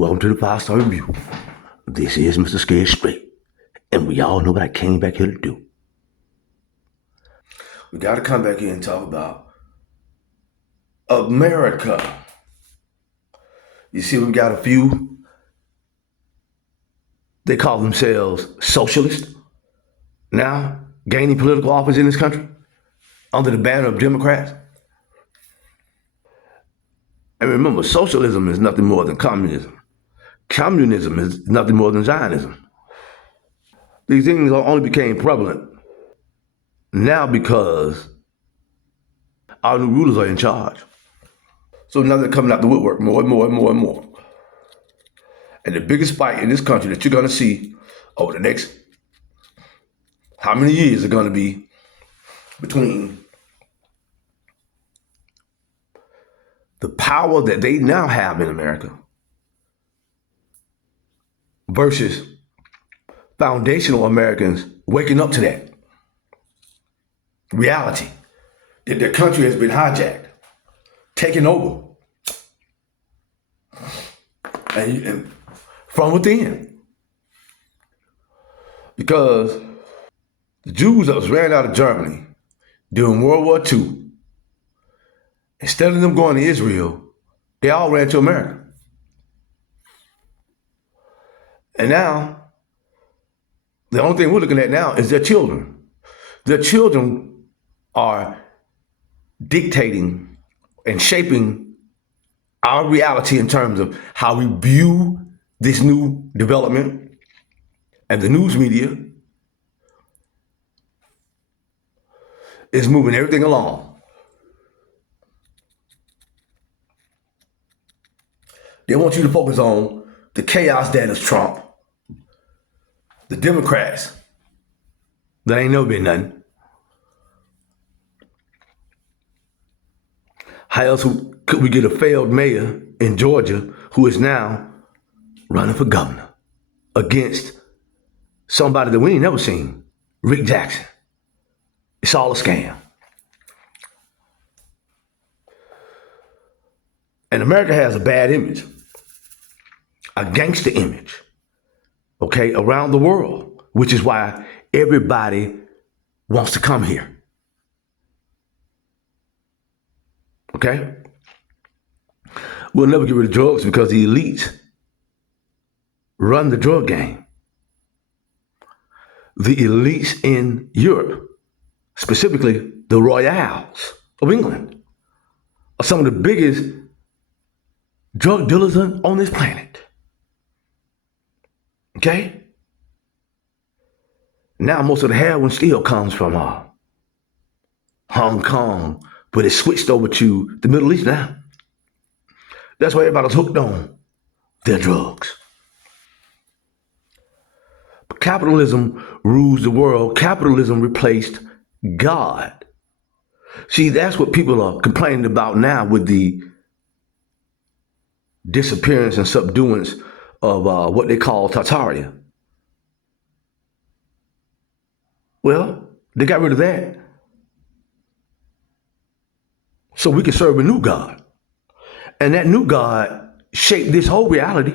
Welcome to the 5-Star Review. This is Mr. Scared Straight, and we all know what I came back here to do. We got to come back here and talk about America. You see, we got a few, they call themselves socialists, now gaining political office in this country under the banner of Democrats. And remember, socialism is nothing more than communism. Communism is nothing more than Zionism. These things only became prevalent now because our new rulers are in charge. So now they're coming out the woodwork more and more and more and more. And the biggest fight in this country that you're going to see over the next how many years are going to be between the power that they now have in America versus foundational Americans waking up to that reality that their country has been hijacked, taken over, and from within. Because the Jews that was ran out of Germany during World War II, instead of them going to Israel, they all ran to America. And now, the only thing we're looking at now is their children. Their children are dictating and shaping our reality in terms of how we view this new development, and the news media is moving everything along. They want you to focus on the chaos that is Trump, the Democrats, that ain't never been nothing. How else could we get a failed mayor in Georgia who is now running for governor against somebody that we ain't never seen, Rick Jackson? It's all a scam. And America has a bad image, a gangster image, okay, around the world, which is why everybody wants to come here. Okay? We'll never get rid of drugs because the elites run the drug game. The elites in Europe, specifically the royals of England, are some of the biggest drug dealers on this planet. Okay? Now most of the heroin still comes from Hong Kong, but it's switched over to the Middle East now. That's why everybody's hooked on their drugs. But capitalism rules the world. Capitalism replaced God. See, that's what people are complaining about now with the disappearance and subduance of what they call Tartaria. Well, they got rid of that so we can serve a new God. And that new God shaped this whole reality.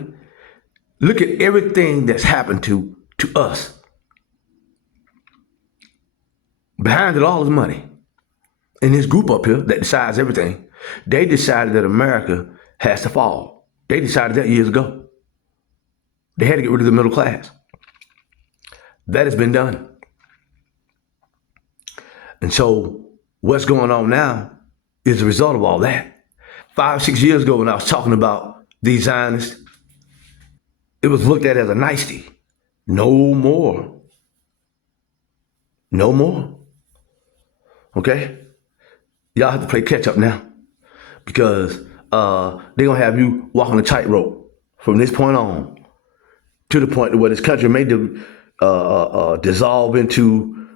Look at everything that's happened to us. Behind it all is money. And this group up here that decides everything, they decided that America has to fall. They decided that years ago. They had to get rid of the middle class. That has been done. And so what's going on now is the result of all that. 5-6 years ago when I was talking about these Zionists, it was looked at as a nicety. No more. No more. Okay? Y'all have to play catch up now because they're going to have you walking a tightrope from this point on to the point where this country may dissolve into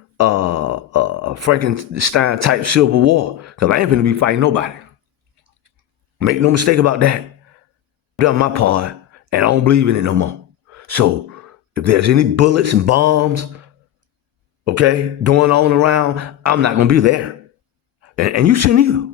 Frankenstein-type civil war, because I ain't finna be fighting nobody. Make no mistake about that. I've done my part, and I don't believe in it no more. So if there's any bullets and bombs, okay, going on around, I'm not gonna be there. And you shouldn't either.